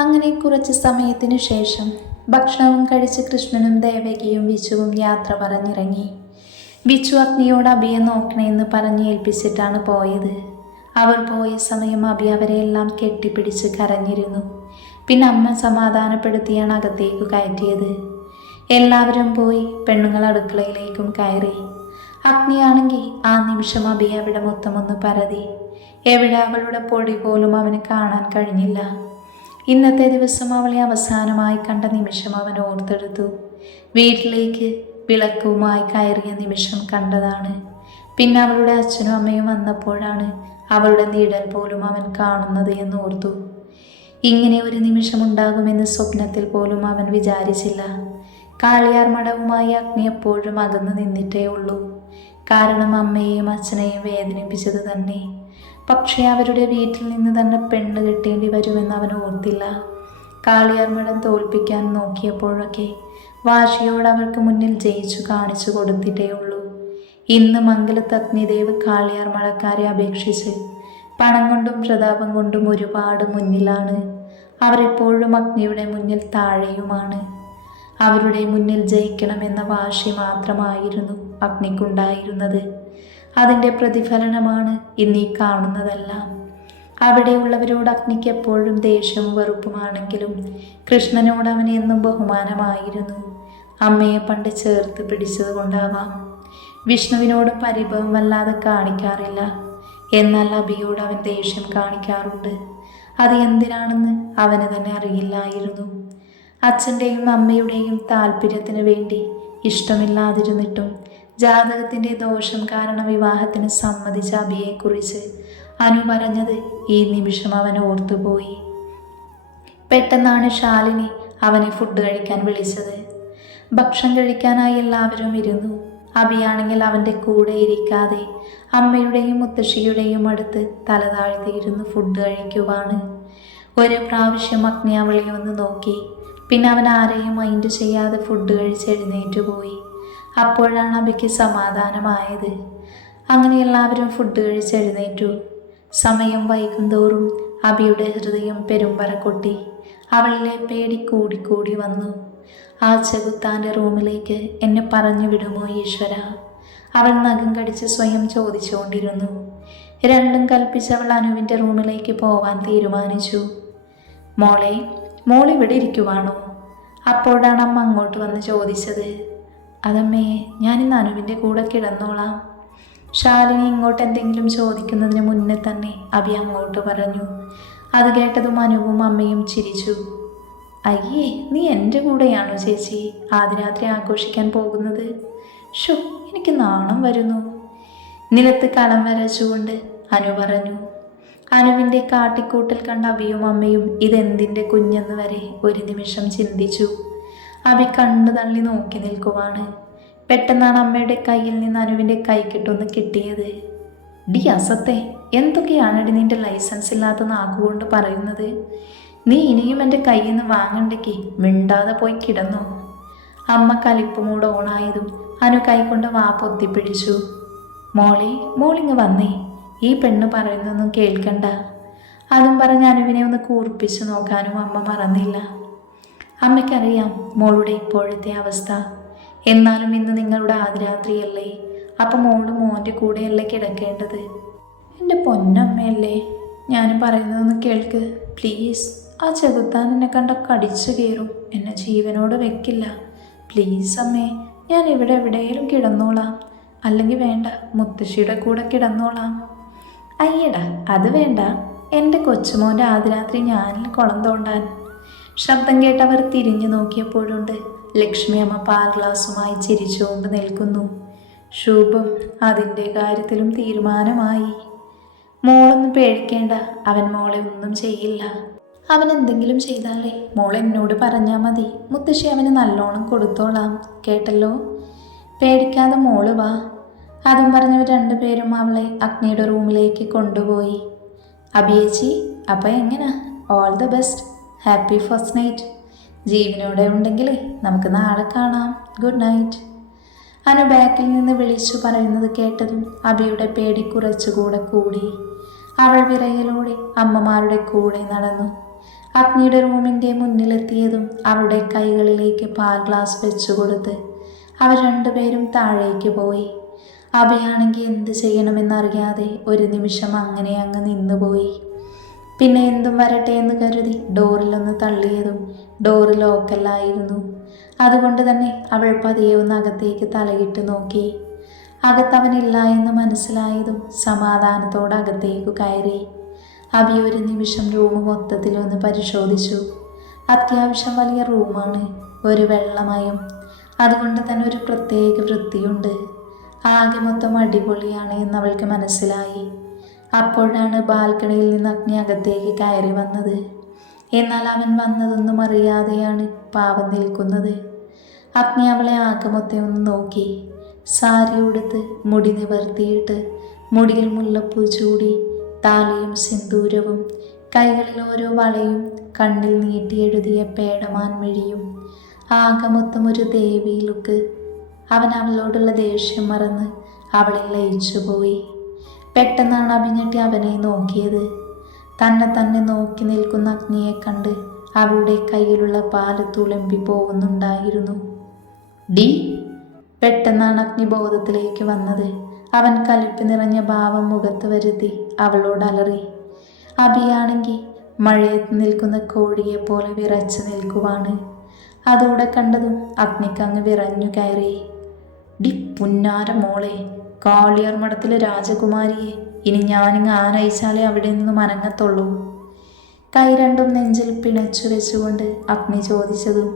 അങ്ങനെ കുറച്ച് സമയത്തിനു ശേഷം ഭക്ഷണവും കഴിച്ച് കൃഷ്ണനും ദേവകിയും വിച്ചുവും യാത്ര പറഞ്ഞിറങ്ങി. വിച്ചു അഗ്നിയോട് അഭിയെ നോക്കണമെന്ന് പറഞ്ഞ് ഏൽപ്പിച്ചിട്ടാണ് പോയത്. അവർ പോയ സമയം അഭി അവരെയെല്ലാം കെട്ടിപ്പിടിച്ച് കരഞ്ഞിരുന്നു. പിന്നെ അമ്മ സമാധാനപ്പെടുത്തിയാണ് അകത്തേക്ക് കയറ്റിയത്. എല്ലാവരും പോയി പെണ്ണുങ്ങൾ അടുക്കളയിലേക്കും കയറി. അഗ്നിയാണെങ്കിൽ ആ നിമിഷം അഭിയെ അവിടെ മൊത്തമൊന്ന് പരതി. എവിടെ അവളുടെ പൊടി പോലും അവന് കാണാൻ കഴിഞ്ഞില്ല. ഇന്നത്തെ ദിവസം അവളെ അവസാനമായി കണ്ട നിമിഷം അവൻ ഓർത്തെടുത്തു. വീട്ടിലേക്ക് വിളക്കുമായി കയറിയ നിമിഷം കണ്ടതാണ്. പിന്നെ അവളുടെ അച്ഛനും അമ്മയും വന്നപ്പോഴാണ് അവളുടെ നീടൽ പോലും അവൻ കാണുന്നത് എന്ന് ഓർത്തു. ഇങ്ങനെ ഒരു നിമിഷം ഉണ്ടാകുമെന്ന് സ്വപ്നത്തിൽ പോലും അവൻ വിചാരിച്ചില്ല. കാളിയാർ മഠവുമായി അഗ്നി എപ്പോഴും അകന്നു നിന്നിട്ടേ ഉള്ളൂ. കാരണം അമ്മയെയും അച്ഛനെയും വേദനിപ്പിച്ചത് തന്നെ. പക്ഷേ അവരുടെ വീട്ടിൽ നിന്ന് തന്നെ പെണ്ണ് കെട്ടേണ്ടി വരുമെന്ന് അവൻ ഓർത്തില്ല. കാളിയാർ മഠം തോൽപ്പിക്കാൻ നോക്കിയപ്പോഴൊക്കെ വാശിയോട് അവർക്ക് മുന്നിൽ ജയിച്ചു കാണിച്ചു കൊടുത്തിട്ടേ ഉള്ളൂ. ഇന്ന് മംഗലത്ത് അഗ്നിദേവ് കാളിയാർ മഠക്കാരെ അപേക്ഷിച്ച് പണം കൊണ്ടും പ്രതാപം കൊണ്ടും ഒരുപാട് മുന്നിലാണ്. അവരെപ്പോഴും അഗ്നിയുടെ മുന്നിൽ താഴെയുമാണ്. അവരുടെ മുന്നിൽ ജയിക്കണമെന്ന വാശി മാത്രമായിരുന്നു അഗ്നിക്കുണ്ടായിരുന്നത്. അതിൻ്റെ പ്രതിഫലനമാണ് ഇന്നീ കാണുന്നതെല്ലാം. അവിടെയുള്ളവരോട് അഗ്നിക്ക് എപ്പോഴും ദേഷ്യവും വെറുപ്പുമാണെങ്കിലും കൃഷ്ണനോട് അവന് എന്നും ബഹുമാനമായിരുന്നു. അമ്മയെ പണ്ട് ചേർത്ത് പിടിച്ചത് കൊണ്ടാവാം. വിഷ്ണുവിനോട് പരിഭവം വല്ലാതെ കാണിക്കാറില്ല. എന്നാൽ അഭിയോട് അവൻ ദേഷ്യം കാണിക്കാറുണ്ട്. അത് എന്തിനാണെന്ന് അവന് തന്നെ അറിയില്ലായിരുന്നു. അച്ഛൻ്റെയും അമ്മയുടെയും താല്പര്യത്തിന് വേണ്ടി ഇഷ്ടമില്ലാതിരുന്നിട്ടും ജാതകത്തിൻ്റെ ദോഷം കാരണം വിവാഹത്തിന് സമ്മതിച്ച അഭിയെക്കുറിച്ച് അനു പറഞ്ഞത് ഈ നിമിഷം അവൻ ഓർത്തുപോയി. പെട്ടെന്നാണ് ശാലിനി അവനെ ഫുഡ് കഴിക്കാൻ വിളിച്ചത്. ഭക്ഷണം കഴിക്കാനായി എല്ലാവരും ഇരുന്നു. അഭിയാണെങ്കിൽ അവൻ്റെ കൂടെ ഇരിക്കാതെ അമ്മയുടെയും മുത്തശ്ശിയുടെയും അടുത്ത് തല താഴ്ത്തിയിരുന്നു ഫുഡ് കഴിക്കുവാണ്. ഒരു പ്രാവശ്യം അഗ്നി അവളെ ഒന്ന് നോക്കി. പിന്നെ അവൻ ആരെയും മൈൻഡ് ചെയ്യാതെ ഫുഡ് കഴിച്ച് എഴുന്നേറ്റ് പോയി. അപ്പോഴാണ് അഭിക്ക് സമാധാനമായത്. അങ്ങനെ എല്ലാവരും ഫുഡ് കഴിച്ച് എഴുന്നേറ്റു. സമയം വൈകുന്തോറും അഭിയുടെ ഹൃദയം പെരുമ്പറ കൊട്ടി. അവളിലെ പേടി കൂടിക്കൂടി വന്നു. ആ ചെകുത്താൻ്റെ റൂമിലേക്ക് എന്നെ പറഞ്ഞു വിടുമോ ഈശ്വര? അവൾ നഖം കടിച്ച് സ്വയം ചോദിച്ചുകൊണ്ടിരുന്നു. രണ്ടും കൽപ്പിച്ച് അവൾ അനുവിൻ്റെ റൂമിലേക്ക് പോവാൻ തീരുമാനിച്ചു. മോളിവിടെ ഇരിക്കുവാണോ? അപ്പോഴാണ് അമ്മ അങ്ങോട്ട് വന്ന് ചോദിച്ചത്. അതമ്മേ, ഞാനിന്ന് അനുവിൻ്റെ കൂടെ കിടന്നോളാം. ശാലിനി ഇങ്ങോട്ട് എന്തെങ്കിലും ചോദിക്കുന്നതിന് മുന്നേ തന്നെ അഭി അങ്ങോട്ട് പറഞ്ഞു. അത് കേട്ടതും അനുവും അമ്മയും ചിരിച്ചു. അയ്യേ, നീ എൻ്റെ കൂടെയാണോ ചേച്ചി ആദ്യ രാത്രി ആഘോഷിക്കാൻ പോകുന്നത്? ഷോ, എനിക്ക് നാണം വരുന്നു. നിലത്ത് കളം വരച്ചുകൊണ്ട് അനു പറഞ്ഞു. അനുവിൻ്റെ കാട്ടിക്കൂട്ടൽ കണ്ട അഭിയും അമ്മയും ഇതെന്തിൻ്റെ കുഞ്ഞെന്ന് വരെ ഒരു നിമിഷം ചിന്തിച്ചു. അഭി കണ്ണു തള്ളി നോക്കി നിൽക്കുവാണ്. പെട്ടെന്നാണ് അമ്മയുടെ കയ്യിൽ നിന്ന് അനുവിൻ്റെ കൈക്കിട്ടൊന്ന് കിട്ടിയത്. ഡി അസത്തെ, എന്തൊക്കെയാണടി നിൻ്റെ ലൈസൻസ് ഇല്ലാത്ത നാക്കുകൊണ്ട് പറയുന്നത്? നീ ഇനിയും എൻ്റെ കയ്യിൽ നിന്ന് വാങ്ങണ്ടേക്ക് മിണ്ടാതെ പോയി കിടന്നോ? അമ്മ കലിപ്പ് മൂട് ഓണായതും അനു കൈകൊണ്ട് വാ പൊത്തിപ്പിടിച്ചു. മോളിങ്ങ് വന്നേ, ഈ പെണ്ണ് പറയുന്നൊന്നും കേൾക്കണ്ട. അതും പറഞ്ഞ് അനുവിനെ ഒന്ന് കൂർപ്പിച്ചു നോക്കാനും അമ്മ മറന്നില്ല. അമ്മയ്ക്കറിയാം മോളുടെ ഇപ്പോഴത്തെ അവസ്ഥ. എന്നാലും ഇന്ന് നിങ്ങളുടെ ആദ്യരാത്രിയല്ലേ, അപ്പം മോള് മോൻ്റെ കൂടെയല്ലേ കിടക്കേണ്ടത്? എൻ്റെ പൊന്നമ്മയല്ലേ, ഞാൻ പറയുന്നതൊന്ന് കേൾക്ക് പ്ലീസ്. ആ ചെകുത്താൻ എന്നെ കണ്ട കടിച്ചു കയറും, എന്നെ ജീവനോട് വെക്കില്ല. പ്ലീസ് അമ്മേ, ഞാൻ ഇവിടെ എവിടെയെങ്കിലും കിടന്നോളാം. അല്ലെങ്കിൽ വേണ്ട, മുത്തശ്ശിയുടെ കൂടെ കിടന്നോളാം. അയ്യടാ, അത് വേണ്ട. എൻ്റെ കൊച്ചുമോൻ്റെ ആദ്യരാത്രി ഞാനിൽ കുളം തോണ്ടാൻ. ശബ്ദം കേട്ടവർ തിരിഞ്ഞു നോക്കിയപ്പോഴുണ്ട് ലക്ഷ്മി അമ്മ പാൽ ഗ്ലാസുമായി ചിരിച്ചുകൊണ്ട് നിൽക്കുന്നു. ശുഭം, അതിൻ്റെ കാര്യത്തിലും തീരുമാനമായി. മോളൊന്നും പേടിക്കേണ്ട, അവൻ മോളെ ഒന്നും ചെയ്യില്ല. അവൻ എന്തെങ്കിലും ചെയ്താലേ മോൾ എന്നോട് പറഞ്ഞാൽ മതി. മുത്തശ്ശി അവന് നല്ലോണം കൊടുത്തോളാം, കേട്ടല്ലോ? പേടിക്കാതെ മോള് വാ. അതും പറഞ്ഞവർ രണ്ടുപേരും അവളെ അഗ്നിയുടെ റൂമിലേക്ക് കൊണ്ടുപോയി. അഭിയേച്ചി, അപ്പം എങ്ങനാ? All the best, happy first night. ജീവനോടെ ഉണ്ടെങ്കിൽ നമുക്ക് നാളെ കാണാം. Good night. അനു ബാക്കിൽ നിന്ന് വിളിച്ചു പറയുന്നത് കേട്ടതും അഭിയുടെ പേടി കുറച്ചുകൂടെ കൂടി. അവൾ വിറയലോടെ അമ്മമാരുടെ കൂടെ നടന്നു. അഗ്നിയുടെ റൂമിൻ്റെ മുന്നിലെത്തിയതും അവളുടെ കൈകളിലേക്ക് പാൽ ഗ്ലാസ് വെച്ചു കൊടുത്ത് അവർ രണ്ടുപേരും താഴേക്ക് പോയി. അഭയാണെങ്കിൽ എന്ത് ചെയ്യണമെന്നറിയാതെ ഒരു നിമിഷം അങ്ങനെ അങ്ങ് നിന്നുപോയി. പിന്നെ എന്തും വരട്ടെ എന്ന് കരുതി ഡോറിലൊന്ന് തള്ളിയതും ഡോറ് ലോക്കല്ലായിരുന്നു. അതുകൊണ്ട് തന്നെ അവൾ പതിയെ ഒന്ന് അകത്തേക്ക് തലയിട്ട് നോക്കി. അകത്തവനില്ല എന്ന് മനസ്സിലായതും സമാധാനത്തോടെ അകത്തേക്ക് കയറി. അഭി ഒരു നിമിഷം റൂം മൊത്തത്തിലൊന്ന് പരിശോധിച്ചു. അത്യാവശ്യം വലിയ റൂമാണ്, ഒരു വെള്ളമയം, അതുകൊണ്ട് തന്നെ ഒരു പ്രത്യേക വൃത്തിയുണ്ട്. ആകെ മൊത്തം അടിപൊളിയാണ് എന്നവൾക്ക് മനസ്സിലായി. അപ്പോഴാണ് ബാൽക്കണിയിൽ നിന്ന് അഗ്നി അകത്തേക്ക് കയറി വന്നത്. എന്നാൽ അവൻ വന്നതൊന്നും അറിയാതെയാണ് പാവം നിൽക്കുന്നത്. അഗ്നി അവളെ ആകെ മൊത്തം ഒന്ന് നോക്കി. സാരി ഉടുത്ത് മുടി നിവർത്തിയിട്ട് മുടിയിൽ മുല്ലപ്പൂ ചൂടി താലിയും സിന്ദൂരവും കൈകളിൽ ഓരോ വളയും കണ്ണിൽ നീട്ടി എഴുതിയ പേടമാൻ മിഴിയും ആകെ മൊത്തം ഒരു ദേവി ലുക്ക്. അവൻ അവളോടുള്ള ദേഷ്യം മറന്ന് അവളെ ലയിച്ചുപോയി. പെട്ടെന്നാണ് അഭിഞ്ഞെട്ടി അവനെ നോക്കിയത്. തന്നെ നോക്കി നിൽക്കുന്ന അഗ്നിയെ കണ്ട് അവളുടെ കയ്യിലുള്ള പാല് തുളുമ്പി പോകുന്നുണ്ടായിരുന്നു. ഡി പെട്ടെന്നാണ് അഗ്നി ബോധത്തിലേക്ക് വന്നത്. അവൻ കലിപ്പ് നിറഞ്ഞ ഭാവം മുഖത്ത് വരുത്തി അവളോട് അലറി. അഭിയാണെങ്കിൽ മഴയത്ത് നിൽക്കുന്ന കോഴിയെ പോലെ വിറച്ചു നിൽക്കുവാണ്. അതോടെ കണ്ടതും അഗ്നിക്കങ്ങ് വിറഞ്ഞു കയറി. ഡി പുന്നാര മോളെ, കാളിയാർ മഠത്തിലെ രാജകുമാരിയെ, ഇനി ഞാനിങ്ങ് ആനയിച്ചാലേ അവിടെ നിന്ന് മനങ്ങത്തുള്ളൂ. കൈ രണ്ടും നെഞ്ചിൽ പിണച്ചു വെച്ചുകൊണ്ട് അഗ്നി ചോദിച്ചതും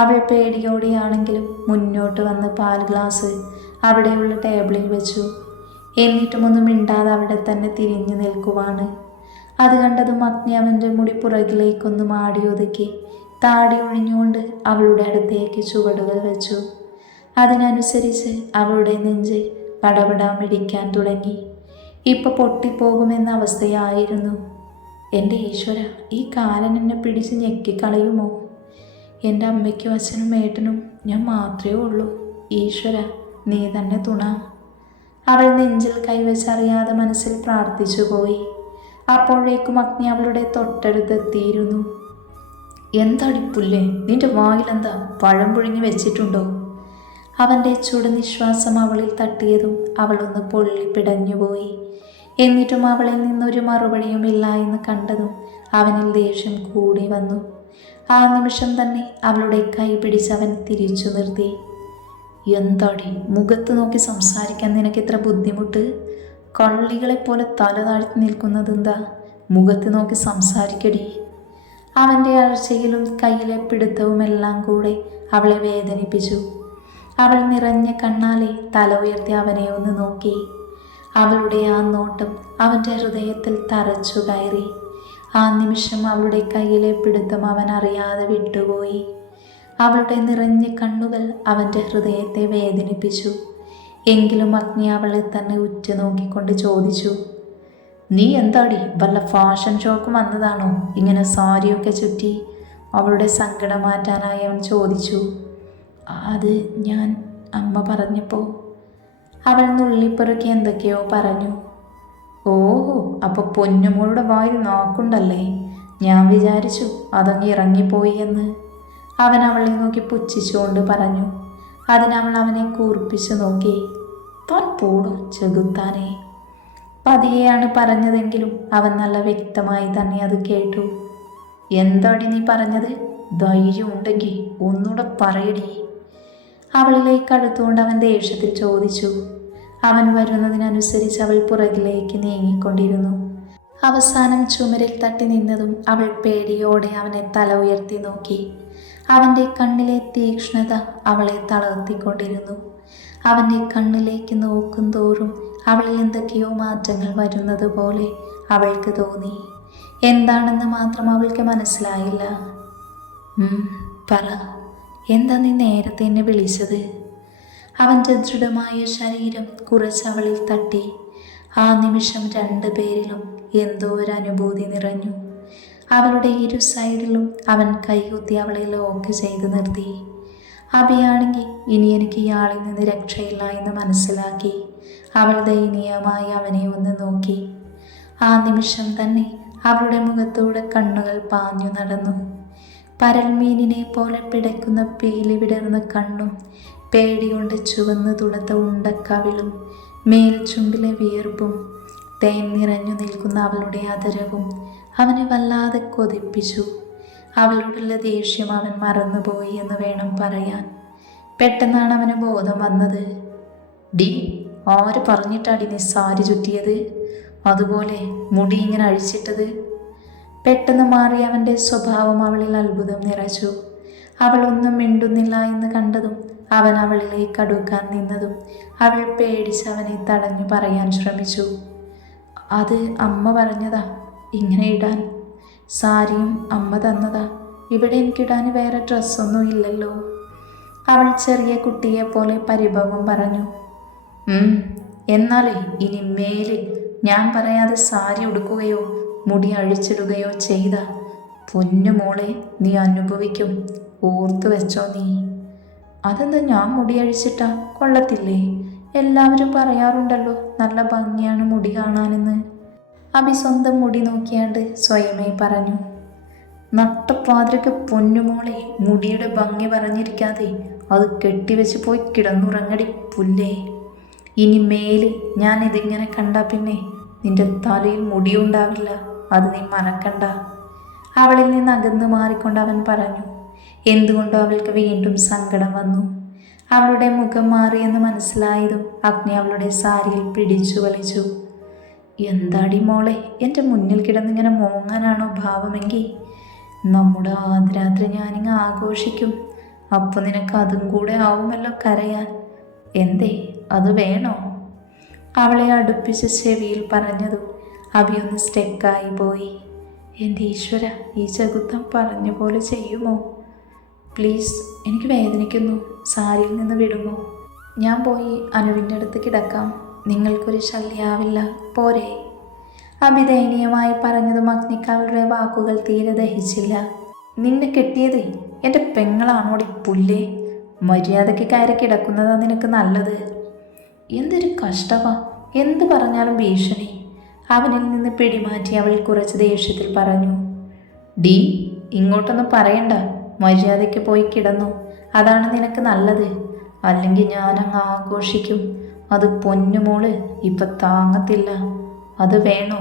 അവൾ പേടിയോടെയാണെങ്കിലും മുന്നോട്ട് വന്ന് പാൽ ഗ്ലാസ് അവിടെയുള്ള ടേബിളിൽ വെച്ചു. എന്നിട്ടും ഒന്നും മിണ്ടാതെ അവിടെ തന്നെ തിരിഞ്ഞു നിൽക്കുവാണ്. അത് കണ്ടതും അഗ്നി അവൻ്റെ മുടി പുറകിലേക്കൊന്ന് മാടി ഒതുക്കി താടി ഒഴിഞ്ഞുകൊണ്ട് അവളുടെ അടുത്തേക്ക് ചുവടുകൾ വെച്ചു. അതിനനുസരിച്ച് അവളുടെ നെഞ്ച് പടപടാ മിടിക്കാൻ തുടങ്ങി. ഇപ്പൊ പൊട്ടിപ്പോകുമെന്ന അവസ്ഥയായിരുന്നു. എൻ്റെ ഈശ്വര, ഈ കാലൻ എന്നെ പിടിച്ച് ഞെക്കിക്കളയുമോ? എൻ്റെ അമ്മയ്ക്കും അച്ഛനും ഏട്ടനും ഞാൻ മാത്രമേ ഉള്ളൂ. ഈശ്വര, നീ തന്നെ തുണ. അവൾ നെഞ്ചിൽ കൈവച്ചറിയാതെ മനസ്സിൽ പ്രാർത്ഥിച്ചു പോയി. അപ്പോഴേക്കും അഗ്നി അവളുടെ തൊട്ടടുത്തെത്തിയിരുന്നു. എന്തടിപ്പുല്ലേ, നിന്റെ വായിലെന്താ പഴം പുഴുങ്ങി വെച്ചിട്ടുണ്ടോ? അവൻ്റെ ചുടുനിശ്വാസം അവളിൽ തട്ടിയതും അവളൊന്ന് പൊള്ളിപ്പിടഞ്ഞുപോയി. എന്നിട്ടും അവളിൽ നിന്നൊരു മറുപടിയുമില്ല എന്ന് കണ്ടതും അവനിൽ ദേഷ്യം കൂടി വന്നു. ആ നിമിഷം തന്നെ അവളുടെ കൈ പിടിച്ചവൻ തിരിച്ചു നിർത്തി. എന്താടി മുഖത്ത് നോക്കി സംസാരിക്കാൻ നിനക്ക് ഇത്ര ബുദ്ധിമുട്ട്? കള്ളികളെപ്പോലെ തല താഴ്ത്തി നിൽക്കുന്നതെന്താ? മുഖത്ത് നോക്കി സംസാരിക്കടി. അവൻ്റെ അഴച്ചയിലും കയ്യിലെ പിടുത്തവുമെല്ലാം കൂടെ അവളെ വേദനിപ്പിച്ചു. അവൾ നിറഞ്ഞ കണ്ണാലെ തല ഉയർത്തി അവനെ ഒന്ന് നോക്കി. അവളുടെ ആ നോട്ടം അവൻ്റെ ഹൃദയത്തിൽ തറച്ചു കയറി. ആ നിമിഷം അവളുടെ കയ്യിലെ പിടുത്തം അവൻ അറിയാതെ വിട്ടുപോയി. അവളുടെ നിറഞ്ഞ കണ്ണുകൾ അവൻ്റെ ഹൃദയത്തെ വേദനിപ്പിച്ചു. എങ്കിലും അഗ്നി അവളെ തന്നെ ഉറ്റുനോക്കിക്കൊണ്ട് ചോദിച്ചു, നീ എന്താടി വല്ല ഫാഷൻ ഷോക്ക് വന്നതാണോ ഇങ്ങനെ സാരിയൊക്കെ ചുറ്റി? അവളുടെ സങ്കടം മാറ്റാനായി അവൻ ചോദിച്ചു. അത് ഞാൻ അമ്മ പറഞ്ഞപ്പോൾ. അവൾ നുള്ളിപ്പെറുക്കി എന്തൊക്കെയോ പറഞ്ഞു. ഓഹോ, അപ്പോൾ പൊന്നുമോളുടെ വായിൽ നോക്കുണ്ടല്ലേ? ഞാൻ വിചാരിച്ചു അതങ്ങ് ഇറങ്ങിപ്പോയി എന്ന്. അവൻ അവളെ നോക്കി പുച്ഛിച്ചുകൊണ്ട് പറഞ്ഞു. അതിനവൾ അവനെ കൂർപ്പിച്ചു നോക്കി. താൻ പോടും ചെകുത്താനെ. പതിയെയാണ് പറഞ്ഞതെങ്കിലും അവൻ നല്ല വ്യക്തമായി തന്നെ അത് കേട്ടു. എന്താടി നീ പറഞ്ഞത്? ധൈര്യം ഉണ്ടെങ്കിൽ ഒന്നുകൂടെ പറയടി. അവളിലേക്ക് അടുത്തുകൊണ്ട് അവൻ ദേഷ്യത്തിൽ ചോദിച്ചു. അവൻ വരുന്നതിനനുസരിച്ച് അവൾ പുറകിലേക്ക് നീങ്ങിക്കൊണ്ടിരുന്നു. അവസാനം ചുമരിൽ തട്ടി നിന്നതും അവൾ പേടിയോടെ അവനെ തല ഉയർത്തി നോക്കി. അവൻ്റെ കണ്ണിലെ തീക്ഷ്ണത അവളെ തളർത്തിക്കൊണ്ടിരുന്നു. അവൻ്റെ കണ്ണിലേക്ക് നോക്കും തോറും അവളിൽ എന്തൊക്കെയോ മാറ്റങ്ങൾ വരുന്നത് പോലെ അവൾക്ക് തോന്നി. എന്താണെന്ന് മാത്രം അവൾക്ക് മനസ്സിലായില്ല. പറ, എന്താ നീ നേരത്തെ എന്നെ വിളിച്ചത്? അവൻ്റെ ദൃഢമായ ശരീരം കുറച്ച് അവളിൽ തട്ടി. ആ നിമിഷം രണ്ടുപേരിലും എന്തോ ഒരു അനുഭൂതി നിറഞ്ഞു. അവളുടെ ഇരു സൈഡിലും അവൻ കൈകുത്തി അവളെ ലോക്ക് ചെയ്ത് നിർത്തി. അഭിയാണെങ്കിൽ ഇനി എനിക്ക് ഇയാളിൽ നിന്ന് രക്ഷയില്ല എന്ന് മനസ്സിലാക്കി അവൾ ദയനീയമായി അവനെ ഒന്ന് നോക്കി. ആ നിമിഷം തന്നെ അവളുടെ മുഖത്തൂടെ കണ്ണുകൾ പാഞ്ഞു നടന്നു. പരൽമീനിനെ പോലെ പിടയ്ക്കുന്ന പീലി വിടർന്ന കണ്ണും പേടികൊണ്ട് ചുവന്നു തുടുത്ത ഉണ്ടക്കവിളും മേൽചുണ്ടിലെ വിയർപ്പും തേൻ നിറഞ്ഞു നിൽക്കുന്ന അവളുടെ അതരവും അവനെ വല്ലാതെ കൊതിപ്പിച്ചു. അവളോടുള്ള ദേഷ്യം അവൻ മറന്നുപോയി എന്ന് വേണം പറയാൻ. പെട്ടെന്നാണ് അവന് ബോധം വന്നത്. ഡി, ആര് പറഞ്ഞിട്ടാടി നീ സാരി ചുറ്റിയത്? അതുപോലെ മുടി ഇങ്ങനെ അഴിച്ചിട്ടത്? പെട്ടെന്ന് മാറി അവൻ്റെ സ്വഭാവം അവളിൽ അത്ഭുതം നിറച്ചു. അവൾ ഒന്നും മിണ്ടുന്നില്ല എന്ന് കണ്ടതും അവൻ അവളിലേക്ക് അടുക്കാൻ നിന്നതും അവൾ പേടിച്ച് അവനെ തടഞ്ഞു പറയാൻ ശ്രമിച്ചു. അത് അമ്മ പറഞ്ഞതാ ഇങ്ങനെ ഇടാൻ. സാരിയും അമ്മ തന്നതാ. ഇവിടെ എനിക്കിടാൻ വേറെ ഡ്രസ്സൊന്നും ഇല്ലല്ലോ. അവൾ ചെറിയ കുട്ടിയെ പോലെ പരിഭവം പറഞ്ഞു. എന്നാലേ ഇനി മേലിൽ ഞാൻ പറയാതെ സാരി ഉടുക്കുകയോ മുടി അഴിച്ചിടുകയോ ചെയ്ത പൊന്നു മോളെ നീ അനുഭവിക്കും. ഓർത്തു വെച്ചോ നീ. അതെന്താ ഞാൻ മുടി അഴിച്ചിട്ടാ? കൊള്ളത്തില്ലേ? എല്ലാവരും പറയാറുണ്ടല്ലോ നല്ല ഭംഗിയാണ് മുടി കാണാനെന്ന്. അഭി സ്വന്തം മുടി നോക്കിയാണ്ട് സ്വയമേ പറഞ്ഞു. നട്ടപ്പാതിരക്ക് പൊന്നുമോളെ, മുടിയുടെ ഭംഗി പറഞ്ഞിരിക്കാതെ അത് കെട്ടിവെച്ച് പോയി കിടന്നുറങ്ങടി പുല്ലേ. ഇനി മേലിൽ ഞാൻ ഇതിങ്ങനെ കണ്ടാ പിന്നെ നിന്റെ തലയിൽ മുടിയുണ്ടാവില്ല. അത് നീ മറക്കണ്ട. അവളിൽ നിന്ന് അകന്നു മാറിക്കൊണ്ട് അവൻ പറഞ്ഞു. എന്തുകൊണ്ടോ അവൾക്ക് വീണ്ടും സങ്കടം വന്നു. അവളുടെ മുഖം മാറിയെന്ന് മനസ്സിലായതും അഗ്നി അവളുടെ സാരിയിൽ പിടിച്ചു വലിച്ചു. എന്താടി മോളെ, എൻ്റെ മുന്നിൽ കിടന്നിങ്ങനെ മോങ്ങാനാണോ ഭാവമെങ്കിൽ നമ്മുടെ ആദ്യരാത്രി ഞാനിങ്ങ് ആഘോഷിക്കും. അപ്പോൾ നിനക്ക് അതും കൂടെ ആവുമല്ലോ കരയാൻ. എന്തേ, അത് വേണോ? അവളെ അടുപ്പിച്ച് ചെവിയിൽ പറഞ്ഞതും അഭിയൊന്ന് സ്റ്റെക്കായി പോയി. എൻ്റെ ഈശ്വര, ഈ ചെകുത്തം പറഞ്ഞ പോലെ ചെയ്യുമോ? പ്ലീസ്, എനിക്ക് വേദനിക്കുന്നു. സാരിയിൽ നിന്ന് വിടുമോ? ഞാൻ പോയി അനുവിൻ്റെ അടുത്ത് കിടക്കാം. നിങ്ങൾക്കൊരു ശല്യാവില്ല പോരെ? അഭിദയനീയമായി പറഞ്ഞതും അഗ്നിക്ക് അവളുടെ വാക്കുകൾ തീരെ ദഹിച്ചില്ല. നിന്നെ കെട്ടിയത് എൻ്റെ പെങ്ങളാണോടി പുല്ലേ? മര്യാദയ്ക്ക് കയറി കിടക്കുന്നതാ നിനക്ക് നല്ലത്. എന്തൊരു കഷ്ടമാ, എന്ത് പറഞ്ഞാലും ഭീഷണി. അവനിൽ നിന്ന് പിടിമാറ്റി അവൾ കുറച്ച് ദേഷ്യത്തിൽ പറഞ്ഞു. ഡി, ഇങ്ങോട്ടൊന്നും പറയണ്ട. മര്യാദയ്ക്ക് പോയി കിടന്നു. അതാണ് നിനക്ക് നല്ലത്. അല്ലെങ്കിൽ ഞാനങ്ങ് ആഘോഷിക്കും. അത് പൊന്നുമോള് ഇപ്പം താങ്ങത്തില്ല. അത് വേണോ?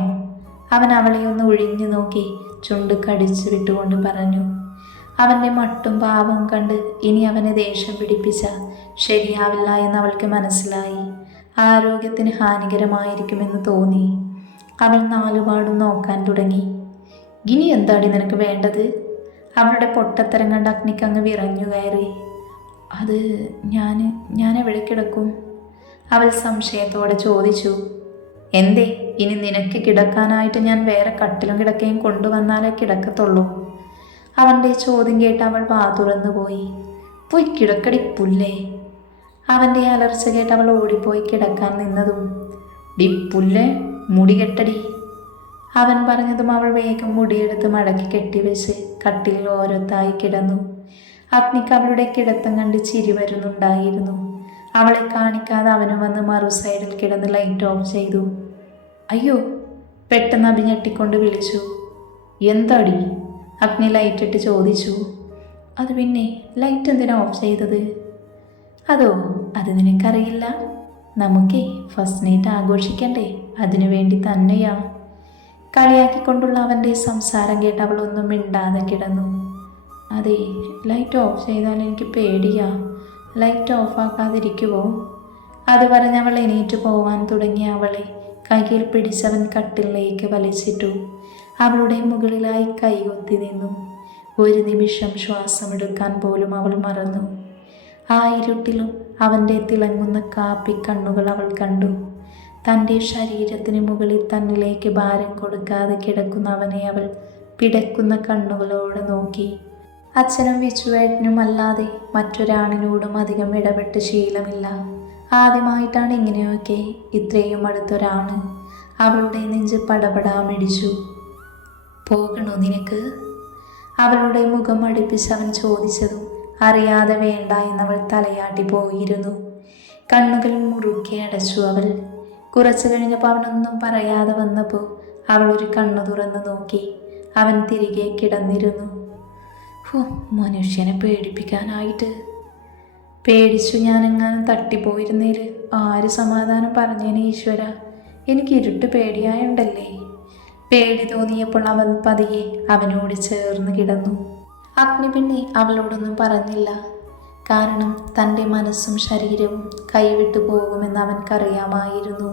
അവൻ അവളെ ഒന്ന് ഒഴിഞ്ഞു നോക്കി ചുണ്ട് കടിച്ചു വിട്ടുകൊണ്ട് പറഞ്ഞു. അവൻ്റെ മട്ടും ഭാവവും കണ്ട് ഇനി അവനെ ദേഷ്യം പിടിപ്പിച്ച ശരിയാവില്ല എന്ന് അവൾക്ക് മനസ്സിലായി. ആരോഗ്യത്തിന് ഹാനികരമായിരിക്കുമെന്ന് തോന്നി. അവൾ നാലുപാടും നോക്കാൻ തുടങ്ങി. ഇനി എന്താടി നിനക്ക് വേണ്ടത്? അവളുടെ പൊട്ടത്തരം കണ്ട് അഗ്നിക്ക് അങ്ങ് വിറഞ്ഞു കയറി. അത് ഞാൻ എവിടെ കിടക്കും? അവൾ സംശയത്തോടെ ചോദിച്ചു. എന്തേ, ഇനി നിനക്ക് കിടക്കാനായിട്ട് ഞാൻ വേറെ കട്ടിലും കിടക്കയും കൊണ്ടുവന്നാലേ കിടക്കത്തുള്ളൂ? അവൻ്റെ ചോദ്യം കേട്ട് അവൾ വാ തുറന്നു പോയി. പോയി കിടക്കടി പുല്ലേ. അവൻ്റെ അലർച്ച കേട്ട് അവൾ ഓടിപ്പോയി കിടക്കാൻ നിന്നതും ഡി പുല്ലേ, മുടി കെട്ടടി. അവൻ പറഞ്ഞതും അവൾ വേഗം മുടിയെടുത്ത് മടക്കി കെട്ടിവെച്ച് കട്ടിൽ ഓരോത്തായി കിടന്നു. അഗ്നിക്ക് അവളുടെ കിടത്തം കണ്ട് ചിരി വരുന്നുണ്ടായിരുന്നു. അവളെ കാണിക്കാതെ അവനും വന്ന് മറു സൈഡിൽ കിടന്ന് ലൈറ്റ് ഓഫ് ചെയ്തു. അയ്യോ, പെട്ടെന്ന് അഭി ഞെട്ടിക്കൊണ്ട് വിളിച്ചു. എന്താടി? അഗ്നി ലൈറ്റിട്ട് ചോദിച്ചു. അത് പിന്നെ ലൈറ്റ് എന്തിനാ ഓഫ് ചെയ്തത്? അതോ, അത് നിനക്കറിയില്ല. നമുക്കേ ഫസ്റ്റ് നൈറ്റ് ആഘോഷിക്കണ്ടേ, അതിനു വേണ്ടി തന്നെയാ. കളിയാക്കിക്കൊണ്ടുള്ള അവൻ്റെ സംസാരം കേട്ട് അവൾ ഒന്നും മിണ്ടാതെ കിടന്നു. അതെ, ലൈറ്റ് ഓഫ് ചെയ്താൽ എനിക്ക് പേടിയാ. ലൈറ്റ് ഓഫാക്കാതിരിക്കുവോ? അത് പറഞ്ഞ് അവൾ എണീറ്റ് പോവാൻ തുടങ്ങിയ അവളെ കൈയിൽ പിടിച്ചവൻ കട്ടിലേക്ക് വലിച്ചിട്ടു. അവളുടെ മുകളിലായി കൈകൊത്തി നിന്നു. ഒരു നിമിഷം ശ്വാസമെടുക്കാൻ പോലും അവൾ മറന്നു. ആ ഇരുട്ടിലും അവൻ്റെ തിളങ്ങുന്ന കാപ്പി കണ്ണുകൾ അവൾ കണ്ടു. തൻ്റെ ശരീരത്തിന് മുകളിൽ തന്നിലേക്ക് ഭാരം കൊടുക്കാതെ കിടക്കുന്ന അവനെ അവൾ പിടയ്ക്കുന്ന കണ്ണുകളോടെ നോക്കി. അച്ഛനും വിച്ചുവേട്ടനും അല്ലാതെ മറ്റൊരാണിനോടും അധികം ഇടപെട്ട് ശീലമില്ല. ആദ്യമായിട്ടാണ് ഇങ്ങനെയൊക്കെ ഇത്രയും അടുത്തൊരാണ്. അവളുടെ നെഞ്ച് പടപടാ മിടിച്ചു. പോകണോ നിനക്ക്? അവളുടെ മുഖം അടുപ്പിച്ച് അവൻ ചോദിച്ചതും അറിയാതെ വേണ്ട എന്നവൾ തലയാട്ടി പോയിരുന്നു. കണ്ണുകൾ മുറുക്കെ അടച്ചു അവൾ. കുറച്ചു കഴിഞ്ഞപ്പോൾ അവനൊന്നും പറയാതെ വന്നപ്പോൾ അവൾ ഒരു കണ്ണു തുറന്ന് നോക്കി. അവൻ തിരികെ കിടന്നിരുന്നു. മനുഷ്യനെ പേടിപ്പിക്കാനായിട്ട്. പേടിച്ചു ഞാനെങ്ങാനും തട്ടിപ്പോയിരുന്നേല് ആര് സമാധാനം പറഞ്ഞേനെ ഈശ്വര. എനിക്ക് ഇരുട്ട് പേടിയായുണ്ടല്ലേ. പേടി തോന്നിയപ്പോൾ അവൻ പതിയെ അവനോട് ചേർന്ന് കിടന്നു. അഗ്നി പിന്നെ അവളോടൊന്നും പറഞ്ഞില്ല. കാരണം തൻ്റെ മനസ്സും ശരീരവും കൈവിട്ടു പോകുമെന്ന് അവൻക്കറിയാമായിരുന്നു.